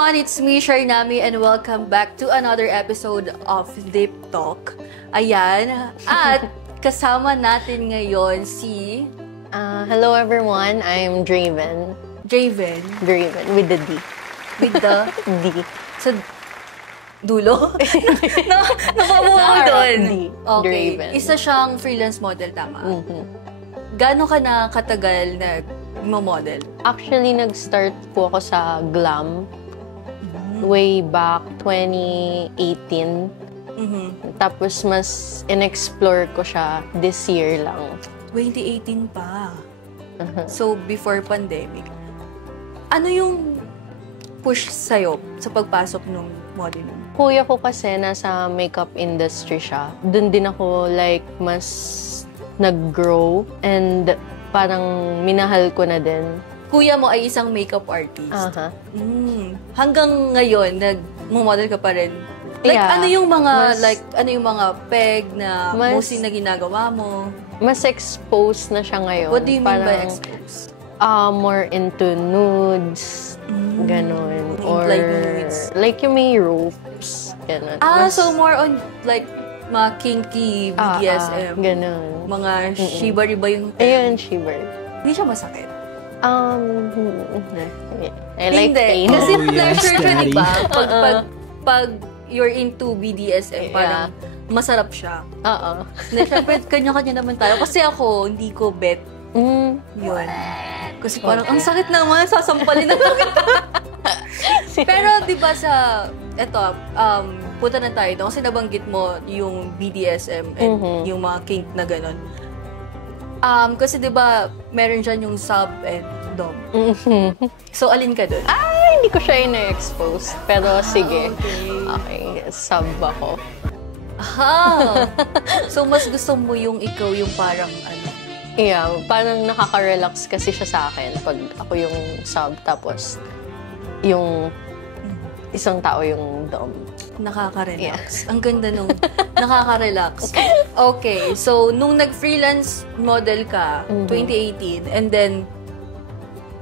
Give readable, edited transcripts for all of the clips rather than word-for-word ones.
everyone, it's me, Sharnami, and welcome back to another episode of Deep Talk. Ayan, at kasama natin ngayon si... hello everyone, I'm Draven. Draven? Draven, with the D. With the... D. Sa dulo? Napabuha ko doon. D. Okay. Draven. Isa siyang freelance model, tama? Mm-hmm. Gaano ka na katagal na model? Actually, nag-start po ako sa glam way back 2018. Mm-hmm. Tapos mas in-explore ko siya this year lang. 2018 pa. So, before pandemic. Ano yung push sa'yo sa pagpasok ng modeling? Kuya ko kasi nasa makeup industry siya. Doon din ako mas nag-grow and parang minahal ko na din. Kuya mo ay isang makeup artist. Aha. Hanggang ngayon, nag-model ka pa rin. Like, Yeah. ano yung mga peg na mostly na ginagawa mo? Mas exposed na siya ngayon. What do you mean by Parang, exposed? more into nudes, ganon. Or Like nudes? like yung may ropes, ganon. So more on like mga kinky, BDSM. Ganon. Mga shibari ba yung Ayun, shiver. Hindi siya masakit. I like pain. Kasi Oh, yes, pleasure siya, daddy. diba? Pag you're into BDSM, parang masarap siya. Oo. Siyempre, kanya-kanya naman tayo. Kasi ako, hindi ko bet yun. Kasi parang, ang sakit naman, sasampalin na lang kita. Pero, di ba punta na tayo doon. Kasi nabanggit mo yung BDSM and yung mga kink na gano'n. Kasi di ba, meron dyan yung sub and dom. So, alin ka doon? Hindi ko siya ina-expose. Pero sige. Okay, sub ako. So, mas gusto mo yung ikaw yung parang Yeah, parang nakaka-relax kasi siya sa akin pag ako yung sub, tapos yung isang tao yung dom. Nakaka-relax. Ang ganda nung nakaka-relax. Okay, so nung nag-freelance model ka, 2018, and then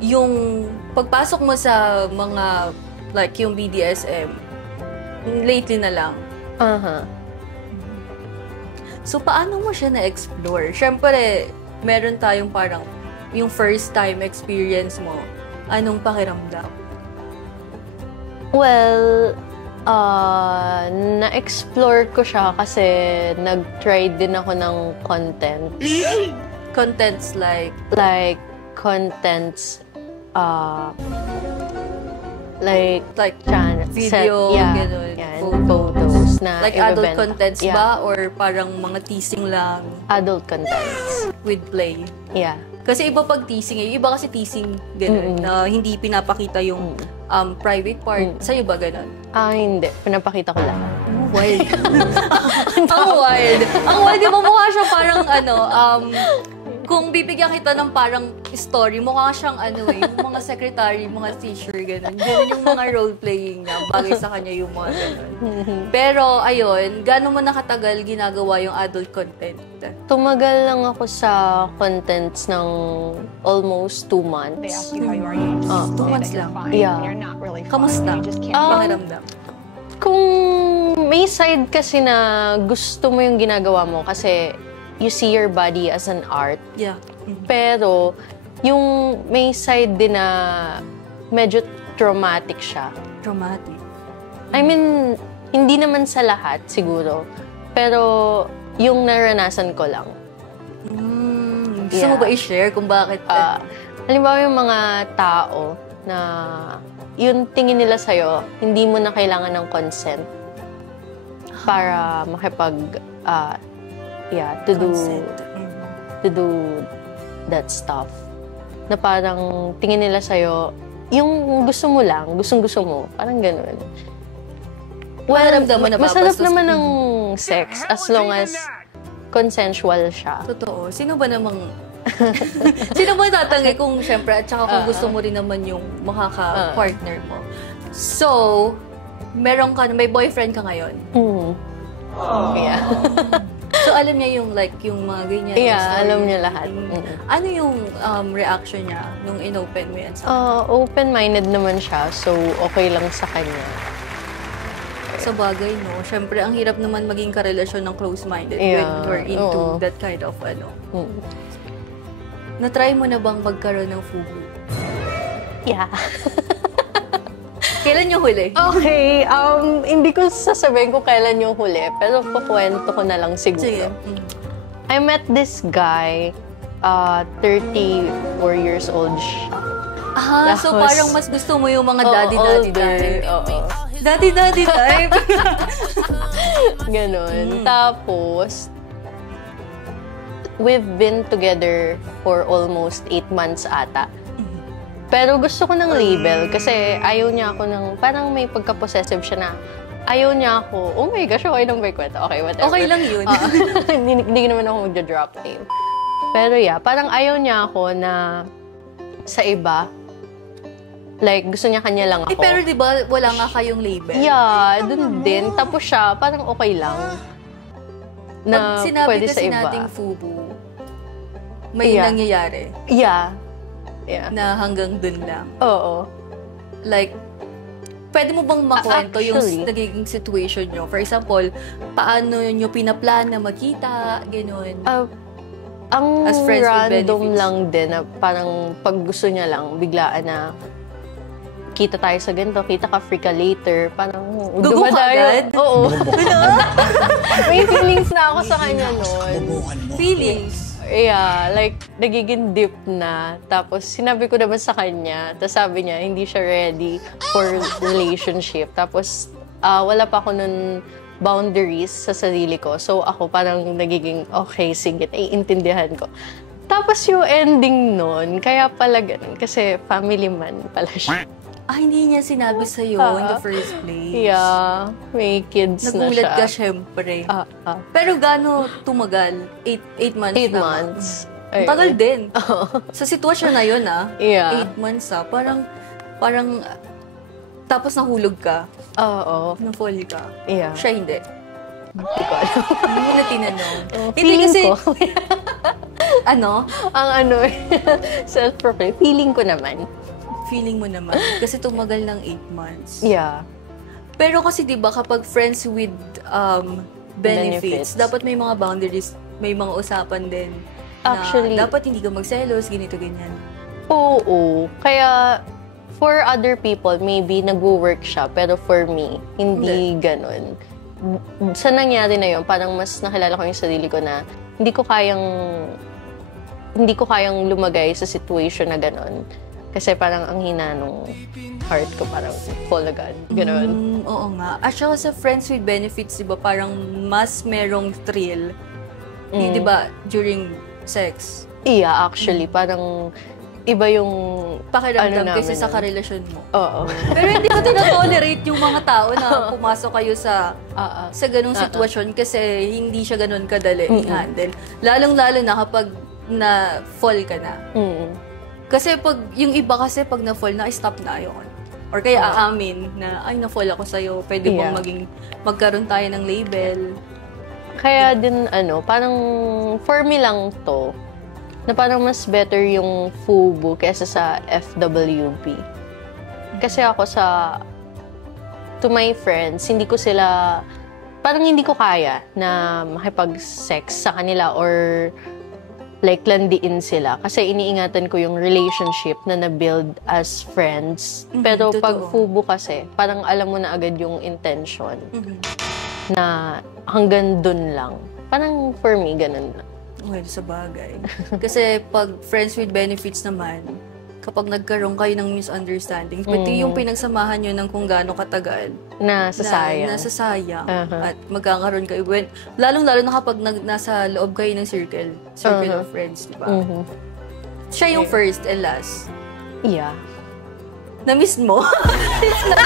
yung pagpasok mo sa mga, like yung BDSM, lately na lang. So, paano mo siya na-explore? Siyempre, meron tayong parang yung first time experience mo. Anong pakiramdam? Well, na-explore ko siya kasi nag-try din ako ng contents. Contents like? Like, contents, like channel, Video, ganun, photos na like adult ibebenta. contents ba? Or parang mga teasing lang Adult contents. with play? Yeah. Kasi iba pag teasing, yung iba kasi teasing ganun, na hindi pinapakita yung private part. Sa'yo ba ganun? Hindi. Pinapakita ko lang. Wild. Ang wild. Ang wild, di ba mukha siya parang kung bibigyan kita ng parang story, mukha siyang yung mga secretary, mga teacher, gano'n. Gano'n yung mga role-playing niya. Bagay sa kanya yung mga gano'n. Pero, ayun, gano'n mo nakatagal ginagawa yung adult content? Tumagal lang ako sa contents ng almost 2 months. 2 months lang. Yeah. Kamusta? Pakiramdam? Kung may side kasi na gusto mo yung ginagawa mo kasi you see your body as an art. Yeah. Pero yung may side din na medyo traumatic siya. Traumatic. I mean, hindi naman sa lahat siguro. Pero yung naranasan ko lang. Gusto mo ba i-share kung bakit? Halimbawa yung mga tao na yung tingin nila sa'yo, hindi mo na kailangan ng consent para makipag, to do that stuff. Na parang tingin nila sa'yo, yung gusto mo lang, gustong-gusto mo, parang gano'n. Well, masarap naman ng sex as long as consensual siya. Totoo. Sino ba tatanggi kung syempre, at saka kung gusto mo rin naman yung makaka-partner mo. So, may boyfriend ka ngayon? Yeah. So, alam niya yung like, yung mga ganyan. Yeah, story. alam niya lahat. Ano yung reaction niya nung in-open mo yan sa Open-minded naman siya, so okay lang sa kanya. Sa bagay, no? Siyempre, ang hirap naman maging karelasyon ng close-minded Yeah, when you're into that kind of, Na-try mo na bang magkaroon ng fubu? Yeah. Kailan yung huli? Okay, hindi ko sasabihin kung kailan yung huli, pero kukwento ko na lang siguro. Sige. I met this guy, 34 years old siya. So parang mas gusto mo yung mga daddy-daddy type. Oo. Daddy-daddy type. Ganon. Tapos, we've been together for almost 8 months ata. Pero gusto ko ng label kasi ayaw niya ako ng, parang may pagka-possessive siya na ayaw niya ako, oh my gosh, okay lang ba yung kwento? Okay, whatever. Okay lang yun. Hindi naman ako magja-drop name. Pero yeah, parang ayaw niya ako na sa iba. Like, gusto niya kanya lang ako. Pero di ba wala nga kayong label? Yeah, dun din. Tapos siya, parang okay lang. Na Pag sinabi pwede sa kasi iba. nating fubu, may nangyayari. Yeah. Na hanggang dun lang. Oo. Like, pwede mo bang makwento yung Actually, nagiging situation nyo? For example, paano nyo pinaplan na magkita, gano'n? Ang As friends with random benefits. lang din na parang pag gusto niya lang, biglaan na kita tayo sa ganito, kita ka free ka later, parang Dugo ka agad? Oo. May feelings na ako sa kanya noon. Feelings. Yeah, like, nagiging deep na. Tapos, sinabi ko naman sa kanya. Tapos sabi niya, hindi siya ready for relationship. Tapos, wala pa ako nun boundaries sa sarili ko. So, ako parang nagiging, okay, sige, naiintindihan ko. Tapos, yung ending nun, kaya pala ganun. Kasi family man pala siya. Hindi niya sinabi sa'yo in the first place. Yeah, may kids na siya. Nagulat ka, syempre. Pero gaano tumagal? 8 months 8 naman. months. Ang tagal din. Sa sitwasyon na yun, Yeah. 8 months, parang, tapos nahulog ka. Oo. Na-fall ka. Yeah. Siya hindi. Hindi ko alam. Hindi mo na tinanong. Hindi Feeling kasi, ko. ang Self-proclaimed. Feeling ko naman. feeling mo naman. Kasi tumagal ng 8 months. Yeah. Pero kasi 'di ba kapag friends with benefits, dapat may mga boundaries, may mga usapan din. Actually, na dapat hindi ka magselos, ganito ganyan. Oo. Kaya for other people, maybe nag-work siya, pero for me, hindi ganun. Sa nangyari na yun, parang mas nakilala ko yung sarili ko na hindi ko kayang lumagay sa situation na ganun. Kasi parang ang hina nung heart ko, parang fall agad. Ganun. Oo nga. At saka sa friends with benefits, di ba, parang mas merong thrill. Di ba, during sex. Yeah, actually, parang iba yung Pakiramdam kasi sa karelasyon mo. Oo. Pero hindi ko tina-tolerate yung mga tao na pumasok kayo sa ganung sitwasyon kasi hindi siya ganun kadali i-handle. Lalong-lalo na kapag na-fall ka na. Kasi pag, yung iba kasi pag na-fall na, stop na yun. Or kaya aamin na, ay, na-fall ako sa'yo. Pwede bang magkaroon tayo ng label. Kaya din, parang for me lang to, na parang mas better yung FUBU kesa sa FWB. Kasi ako to my friends, parang hindi ko kaya na makipag-sex sa kanila or like landiin sila. Kasi iniingatan ko yung relationship na na-build as friends. Pero pag FUBU kasi, parang alam mo na agad yung intention na hanggang dun lang. Parang for me, ganun lang. Well, sa bagay. Kasi pag friends with benefits naman, kapag nagkaroon kayo ng misunderstandings, pati yung pinagsamahan nyo ng kung gaano katagal, nasasayang. At magkakaroon kayo. Lalong-lalo na kapag nasa loob kayo ng circle of friends, di ba? Siya yung first and last. Yeah. Na-miss mo?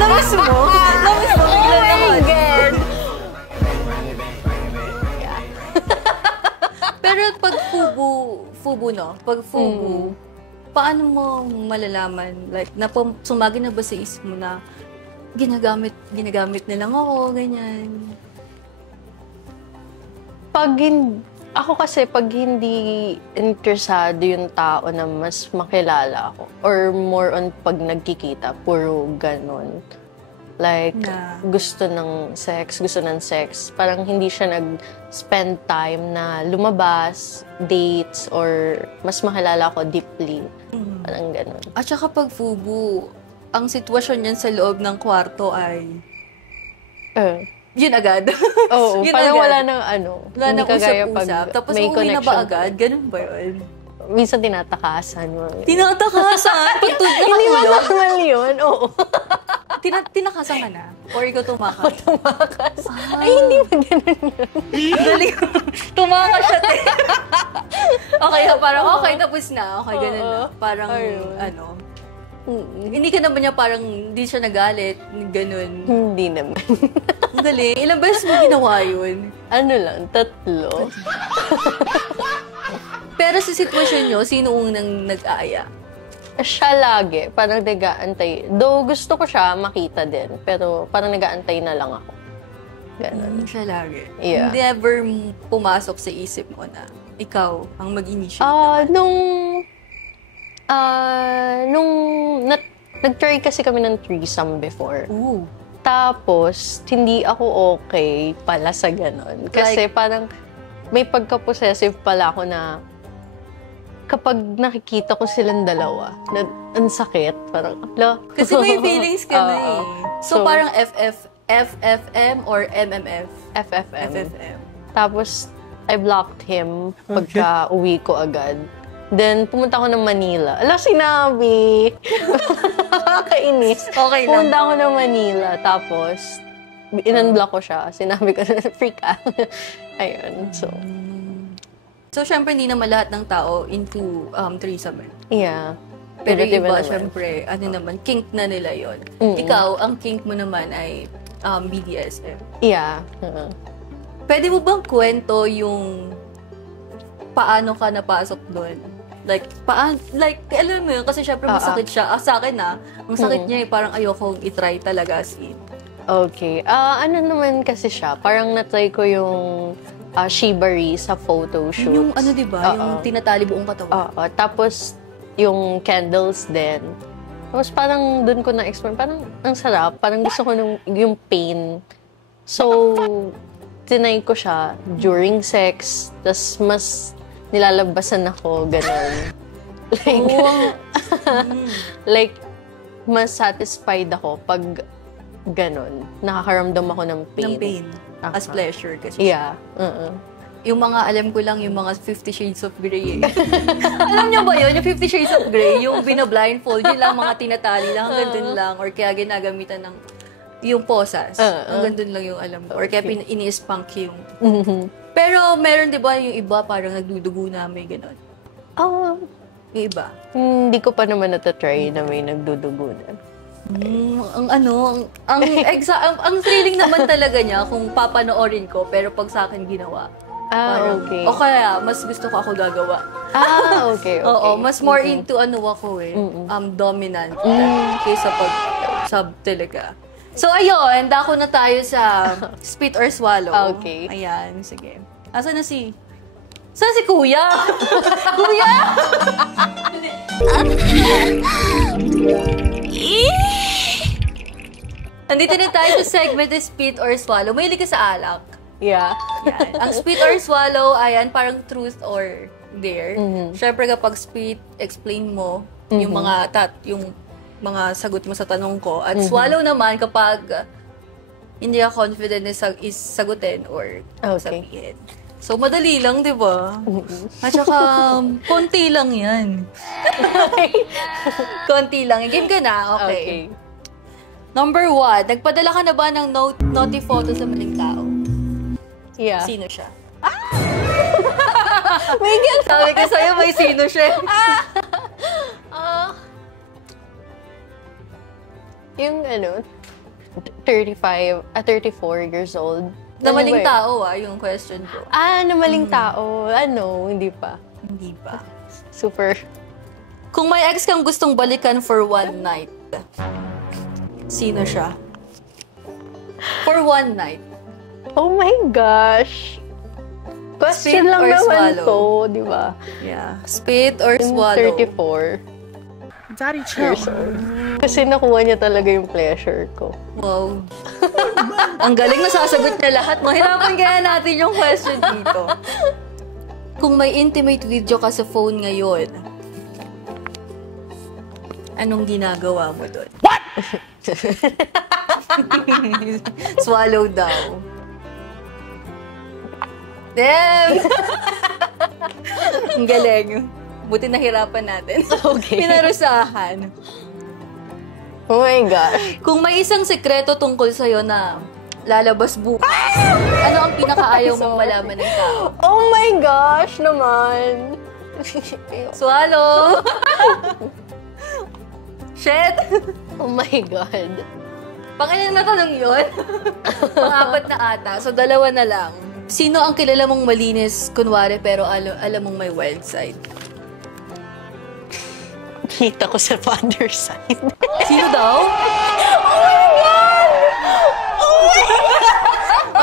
Na-miss mo? Na-miss mo? Bigla naman. Pero pag FUBU, no? Pag FUBU, paano mo malalaman? Like, sumagi na ba sa isip mo na ginagamit na lang ako, ganyan? Ako kasi, pag hindi interesado yung tao na mas makilala ako, or more on pag nagkikita, puro ganon. Like, gusto ng sex. Parang hindi siya nag-spend time na lumabas, dates, or mas makilala ko deeply. Parang ganon. At saka pag FUBU, ang sitwasyon niyan sa loob ng kwarto ay... Yun agad. Oo, yun parang agad. wala nang Wala nang usap-usap. Tapos may uuwi na connection ba agad? Ganun ba yun? Minsan tinatakasan mo. Tinatakasan? Pag Hindi ba normal yun? Oo. Tinakasan ka na? Or ikaw tumakas? Ako tumakas. Ay, hindi ba ganun yun? Galing. Tumakas siya. Okay, parang okay, tapos na. Okay, ganun na. Parang, hindi ka naman niya parang hindi siya nagalit. Ganun. Hindi naman. Ang galing. Ilang beses mo ginawa yun? Ano lang, 3. Pero sa sitwasyon nyo, sino unang nag-aaya? Siya lagi. Parang nag-aantay. Though gusto ko siya makita din. Pero parang nag-aantay na lang ako. Ganun. Siya lagi. Yeah. Never pumasok sa isip mo na ikaw ang mag-initiate naman. Nung nag-try kasi kami ng threesome before. Ooh. Tapos, hindi ako okay pala sa ganon. Kasi parang may pagka-possessive pala ako na kapag nakikita ko silang dalawa, ang sakit. Parang, kasi may feelings ka na eh. So, parang FFM or MMF? FFM. Tapos, I blocked him pagka uwi ko agad. Then, pumunta ako ng Manila. Sinabi! Nakakainis. Okay lang. Pumunta ako ng Manila. Tapos, in-unblock ko siya. Sinabi ko na, freak ka. Ayun, so. So, syempre, hindi naman lahat ng tao into threesome. Yeah. Pero yung iba, syempre, kink na nila yon. Ikaw, ang kink mo naman ay BDSM. Yeah. Pwede mo bang kwento yung paano ka napasok doon? Alam mo yun, kasi syempre masakit siya. Sa akin ang sakit niya parang ayokong itry talaga as in. Okay. Ano naman kasi siya, parang natry ko yung shibari sa photo shoot. Yung diba? Yung tinatali buong katawan. Tapos, yung candles din. Tapos parang doon ko na-explore, parang ang sarap. Parang gusto ko yung pain. So, tinay ko siya during sex. Tapos mas nilalabasan ako, gano'n. Like, mas satisfied ako pag gano'n. Nakakaramdam ako ng pain. Ng pain. As pleasure kasi. Yeah. Yung mga, alam ko lang, yung mga 50 Shades of Grey. Alam niyo ba yun? Yung 50 Shades of Grey, yung binablindfold, yun lang mga tinatali lang, hanggang dun lang. Or kaya ginagamitan ng yung posas. Hanggang dun lang yung alam ko. Or kaya ini-spunk yung... Pero meron, di ba, yung iba parang nagdudugo na may gano'n? Yung iba? Hindi ko pa naman natatry na may nagdudugo na. Ang thrilling naman talaga niya kung papanoorin ko, pero pag sa akin ginawa. Okay. O kaya, mas gusto ko ako gagawa. Okay. Oo, mas more into ako dominant. Kaysa pag sub talaga. So, ayun, dako na tayo sa spit or swallow. Okay. Ayan, sige. Saan si Kuya? Kuya! Nandito na tayo sa segment na spit or swallow. Mahilig ka sa alak. Yeah. Yan. Ang spit or swallow, ayan, parang truth or dare. Siyempre kapag spit, explain mo yung mga sagot mo sa tanong ko. At swallow naman kapag hindi ka confident na is sagutin or sabihin. So, madali lang, di ba? At saka, konti lang yan. Konti lang. Game ka na? Okay. Number 1, nagpadala ka na ba ng naughty photo sa maling tao? Yeah. Sino siya? Sabi ko sa'yo, may sino siya. Yung 34 years old. Na maling tao yung question ko. Na maling tao. Hindi pa. Hindi pa. Super. Kung may ex kang gustong balikan for one night, sino siya? For one night. Oh my gosh. Question Spit lang or naman swallow? to, di ba? Yeah. Spit or Yung swallow? 34 Daddy, chill. years old. Kasi nakuha niya talaga yung pleasure ko. Wow. Ang galing, nasasagot niya lahat. Mahirapan kaya natin yung question dito. Kung may intimate video ka sa phone ngayon, anong ginagawa mo doon? What? Swallow daw. Damn! Ang galing. Buti nahirapan natin. Okay. Pinarusahan. Oh my gosh. Kung may isang sekreto tungkol sa'yo na lalabas bukas, ano ang pinakaayaw mong malaman ng tao? Oh my gosh naman. Swallow! Shit! Oh my God. Pang-ilan na tanong yun? Pang-apat na ata. So, dalawa na lang. Sino ang kilala mong malinis, kunwari, pero alam mong may wild side? Kita ko sa father's side. Sino daw?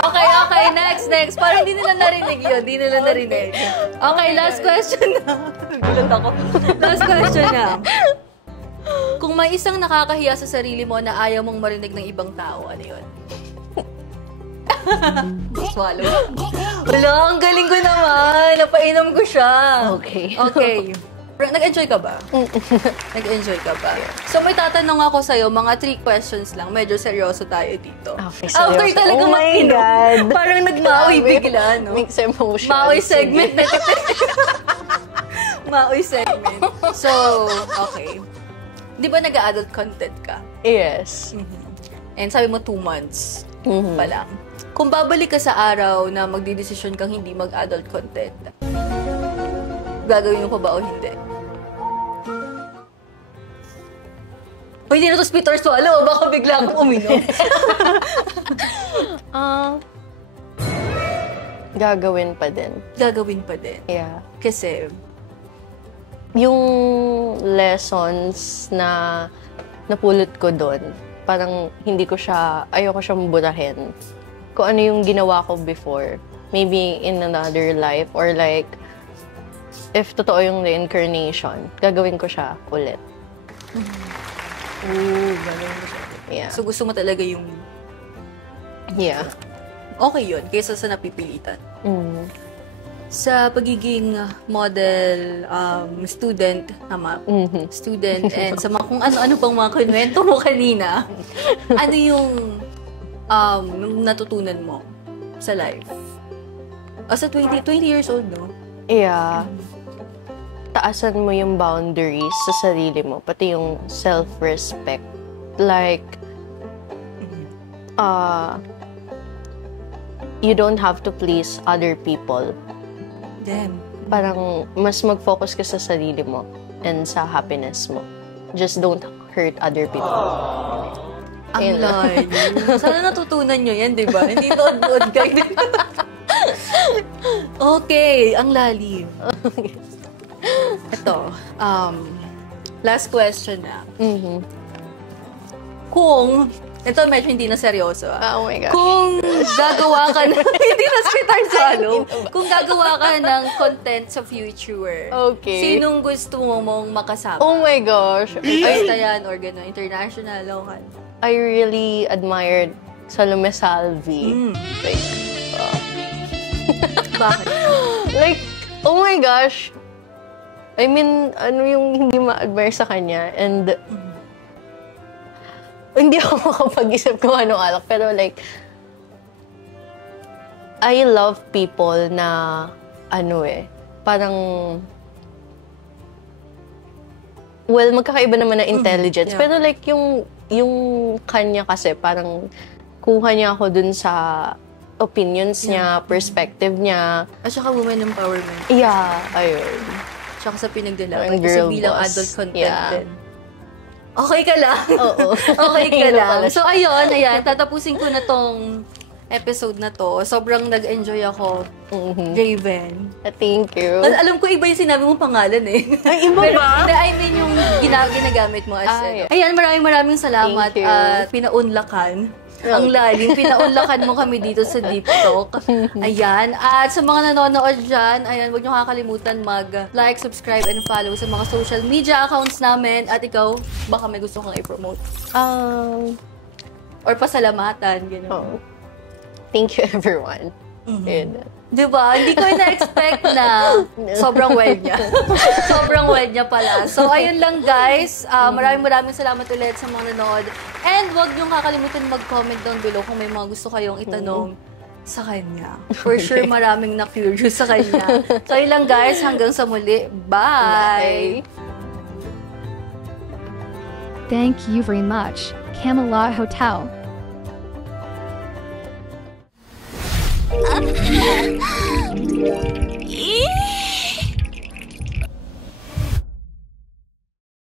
Okay, next. Parang di nila narinig yun. Di nila narinig. Okay, last question na. Nagulat ako. Last question na. Kung may isang nakakahiya sa sarili mo na ayaw mong marinig ng ibang tao, ano yun? Swallow. Wala, ang galing ko naman. Napainom ko siya. Okay. Okay. Nag-enjoy ka ba? Nag-enjoy ka ba? So, may tatanong ako sa'yo, mga 3 questions lang. Medyo seryoso tayo dito. Okay, seryoso. After talaga Oh my mag-inom, God. parang nagmaoy bigla, no? Mixed emotions. Maoy segment na ito. Maoy segment. So, okay. Di ba nag-adult content ka? Yes. And sabi mo 2 months Mhm. pa lang. Kung babalik ka sa araw na magdidesisyon kang hindi mag-adult content, gagawin mo pa ba o hindi? O hindi na to spit or swallow, baka bigla akong uminom. Gagawin pa din. Gagawin pa din. Yeah. Kasi, Yung lessons na napulot ko doon, parang ayoko siyang burahin. Kung ano yung ginawa ko before, maybe in another life, or like, if totoo yung reincarnation, gagawin ko siya ulit. gagawin mo siya. Yeah. So, gusto mo talaga yung Yeah. okay yun, kaysa sa napipilitan. Mm. Sa pagiging model, student, tama? Mhm. Student, and sa mga kung ano-ano pang mga kunwento mo kanina, ano yung natutunan mo sa life? Sa 20 years old, no? Yeah. Taasan mo yung boundaries sa sarili mo, pati yung self-respect. Like, you don't have to please other people. Damn. Parang mas mag-focus ka sa sarili mo and sa happiness mo. Just don't hurt other people. Ang Ayun lang. layo. Sana natutunan nyo yan, di ba? Hindi nood-nood kayo. Okay, ang lalim. Ito, last question na. Mhm. Kung, ito medyo hindi na seryoso. Oh my gosh. Kung gagawa ka ng, hindi na spit or swallow. Kung gagawa ka ng content sa future, Okay. sinong gusto mo mong makasama? Oh my gosh. Basta yan, or gano'n, international, local. I really admired Salome Salvi. Like, Bakit? like, oh my gosh. I mean, ano yung hindi ma-admire sa kanya? And, hindi ako makapag-isip kung anong alak. Pero like, I love people na, parang, well, magkakaiba naman na intelligence. Yeah. Pero like, yung kanya kasi, parang, kuha niya ako dun sa opinions niya, perspective niya. At saka women empowerment. Yeah, ayun. Tsaka sa pinagdalaman. Parang Kasi girl bilang boss. adult content Yeah. din. Okay ka lang. Oo. Okay ka Ayun lang. pala So, ayun, tatapusin ko na tong episode na to. Sobrang nag-enjoy ako, Raven. Thank you. Alam ko iba yung sinabi mong pangalan eh. Ay, iba ba? I mean yung ginagamit mo as Ay. Ayan, maraming salamat Thank you. at pinaunlakan Ang lalim. Pinaunlakan mo kami dito sa Deep Talk. Ayan. At sa mga nanonood dyan, ayan, huwag nyo kakalimutan mag-like, subscribe, and follow sa mga social media accounts namin. At ikaw, baka may gusto kang i-promote. Or pasalamatan, gano'n. Oh. Thank you, everyone. Yun. Diba? Hindi ko na-expect na sobrang well niya. Sobrang well niya pala. So, ayun lang guys. Maraming salamat ulit sa mga nanood. And huwag niyong kakalimutan mag-comment down below kung may mga gusto kayong itanong sa kanya. For sure, maraming na-curious sa kanya. So, ayun lang guys. Hanggang sa muli. Bye! Thank you very much, Camelot Hotel.